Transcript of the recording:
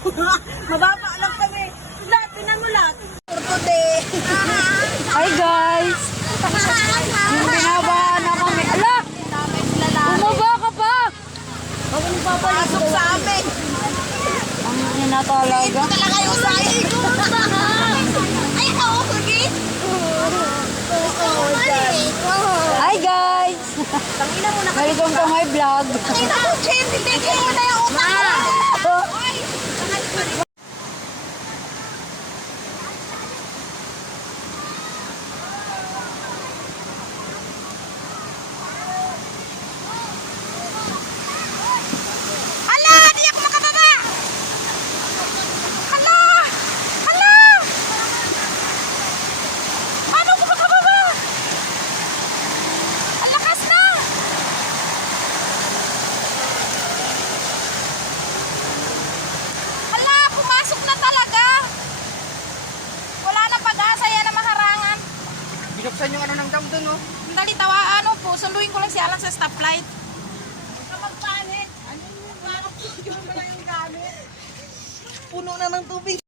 Mababa lang kami. Lahat, pinamulat. For today. Hi guys! Yung binabahan na kami. Ala! Bumaba ka pa! Pasok sa amin. Ang ina talaga. Talaga yung sahig ko. Ay, ako, sige. Hi guys! Tangina mo na. Welcome to my vlog. Tangina mo, Chen. Hindi kayo na yung utak. Hala, di ako makababa. Hala. Hala. Paano ko makababa? Ang lakas na. Hala, pumasok na talaga. Wala na pag-asa yan na maharangan. Binuksan yung ano ng dam dun, oh. Ang dali tawaan po. Sunduin ko lang si Alan sa stoplight. Kapag panik. Puno na ng tubig.